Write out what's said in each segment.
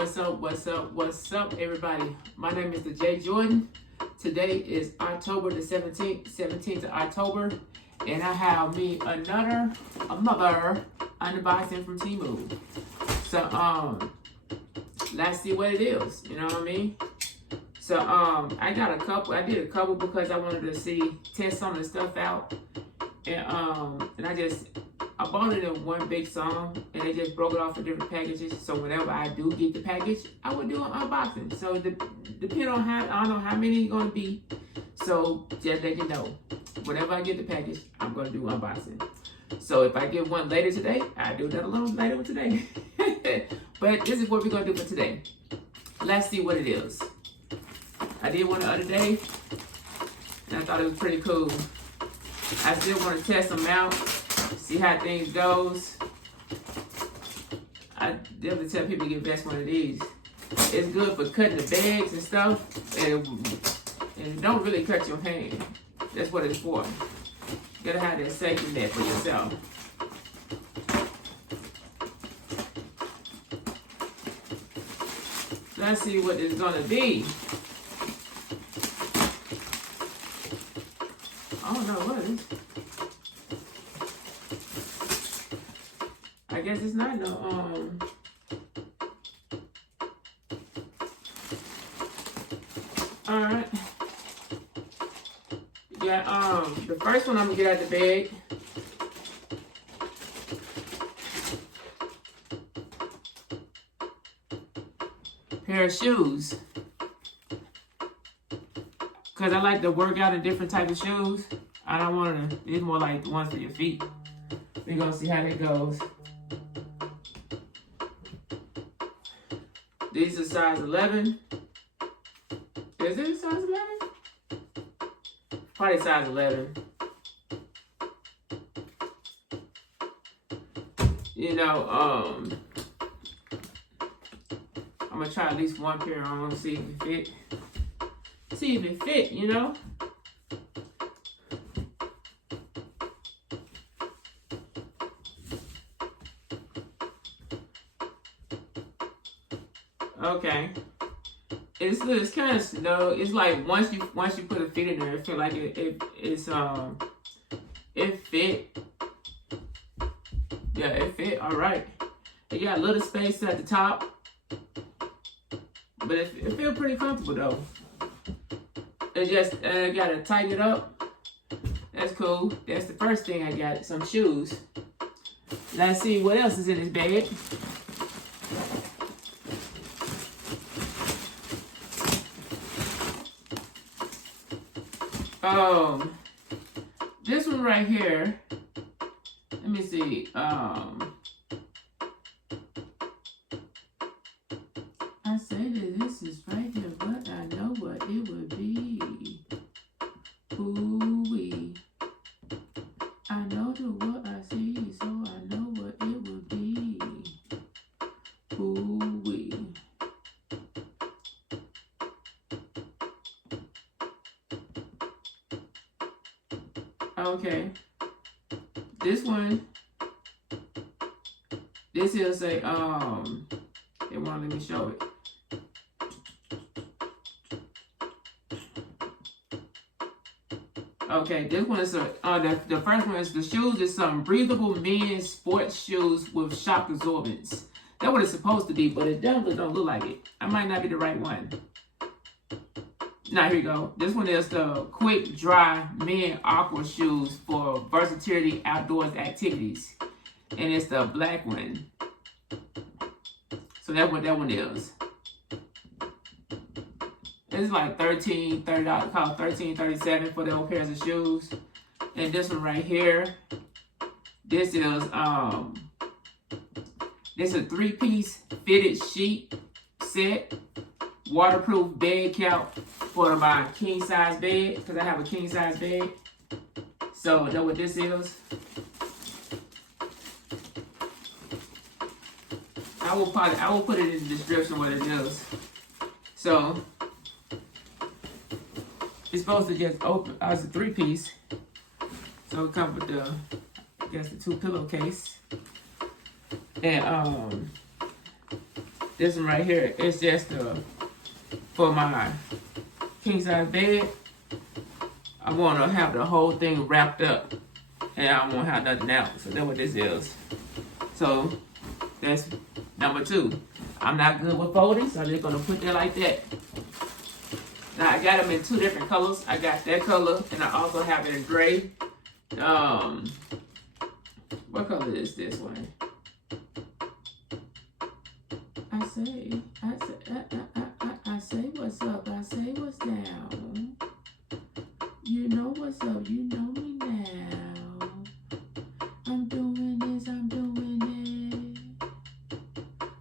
What's up, everybody? My name is TheJ Jordan. Today is October the 17th of October, and I have me another unboxing from Temu. So, let's see what it is, you know what I mean? So, I did a couple because I wanted to test some of the stuff out, and I bought it in one big sum, and they just broke it off in different packages. So whenever I do get the package, I will do an unboxing. So depending on I don't know how many it's gonna be. So just let you know, whenever I get the package, I'm gonna do unboxing. So if I get one later today, I do that a little later today. But this is what we're gonna do for today. Let's see what it is. I did one the other day, and I thought it was pretty cool. I still want to test them out. See how things goes. I definitely tell people to get best one of these. It's good for cutting the bags and stuff, and it don't really cut your hand. That's what it's for. You gotta have that safety net for yourself. Let's see what it's gonna be. I don't know what it is. I guess it's not no, alright. Yeah, the first one I'm gonna get out the bag. Pair of shoes. Cause I like to work out in different types of shoes. I don't want to, it's more like the ones for your feet. We're gonna see how that goes. These are size 11. Is it size 11? Probably size 11. You know, I'm gonna try at least one pair on, see if it fit. See if it fit, you know? Okay, it's kind of slow. It's like once you put a feet in there, it feel like it fit. Yeah, it fit. All right. It got a little space at the top, but it feel pretty comfortable though. It just gotta tighten it up. That's cool. That's the first thing I got. Some shoes. Let's see what else is in this bag. This one right here, let me see, I say that this is right here, but I know what it would be. Ooh-wee. I know what I see, so I know what it would be. Ooh-wee. Okay, this one, this is a, they won't let me show it. Okay, this one is the first one is the shoes is some breathable men's sports shoes with shock absorbance. That's what it's supposed to be, but it definitely don't look like it. I might not be the right one. Now, here you go. This one is the quick dry men Aqua shoes for versatility outdoors activities. And it's the black one. So that's what that one is. It's like $13, $30, called $13.37 for those pairs of shoes. And this one right here, this is a 3-piece fitted sheet set. Waterproof bed count for my king size bed, because I have a king size bed. So know what this is. I will put it in the description what it is. So it's supposed to just open as a 3-piece. So it comes with the, I guess, the 2 pillowcase. And This one right here is just for my king size bed. I want to have the whole thing wrapped up, and I won't have nothing else. So that's what this is. So that's number 2. I'm not good with folding, so I'm just gonna put that like that. Now I got them in 2 different colors. I got that color, and I also have it in gray. What color is this one? I say what's up. I say what's down. You know what's up. You know me now. I'm doing this. I'm doing it.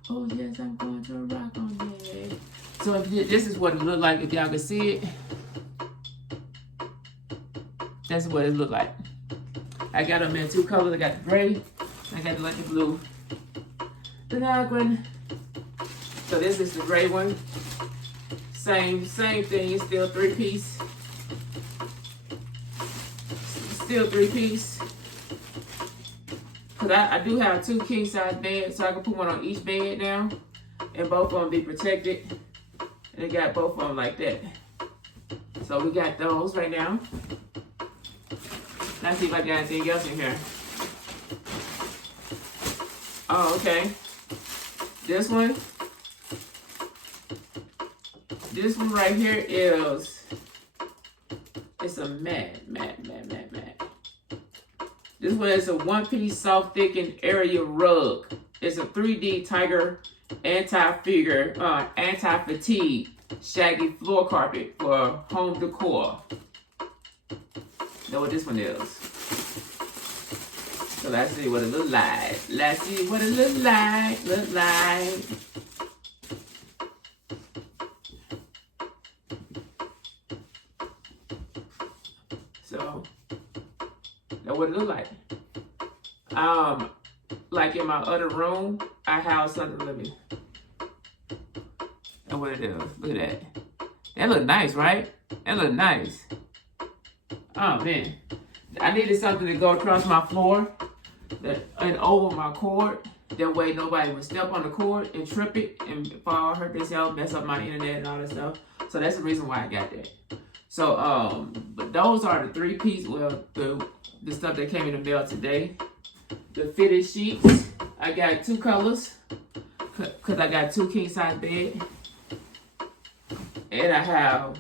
Oh yes, I'm going to rock on it. So if this is what it look like. If y'all can see it, that's what it look like. I got them in 2 colors. I got the gray. I got the lucky blue. The green. So this is the gray one. Same thing. It's still 3-piece. Still 3-piece. Cause I do have 2 king size beds, so I can put one on each bed now, and both of them be protected. And they got both of them like that. So we got those right now. Let's see if I got anything else in here. Oh, okay. This one right here is, it's a matte. This one is a 1-piece soft thickened area rug. It's a 3D tiger anti-fatigue shaggy floor carpet for home decor. Know what this one is. So let's see what it look like. Let's see what it look like. So that's what it look like. Like in my other room, I have something. Let me. That's what it is. Look at that. That look nice, right? That look nice. Oh man, I needed something to go across my floor and over my cord. That way nobody would step on the cord and trip it and fall, hurt themselves, mess up my internet and all that stuff. So that's the reason why I got that. So but those are the 3-piece. Well, the stuff that came in the mail today. The fitted sheets. I got 2 colors because I got 2 king size bed, and I have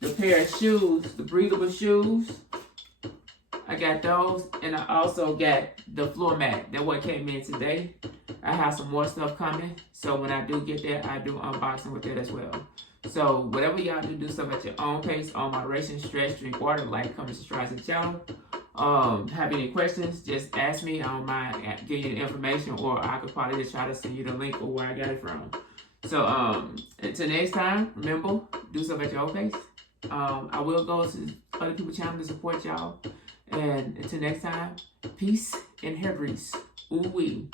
the pair of shoes, the breathable shoes. I got those, and I also got the floor mat. That what came in today. I have some more stuff coming, so when I do get that, I do unboxing with that as well. So whatever y'all do stuff at your own pace, on moderation, stretch, drink water, like, comment, subscribe to the channel. Have any questions, just ask me. I don't mind giving you the information, or I could probably just try to send you the link or where I got it from. So until next time, remember, do stuff at your own pace. I will go to other people's channel to support y'all. And until next time, peace and hair grease. Ooh wee.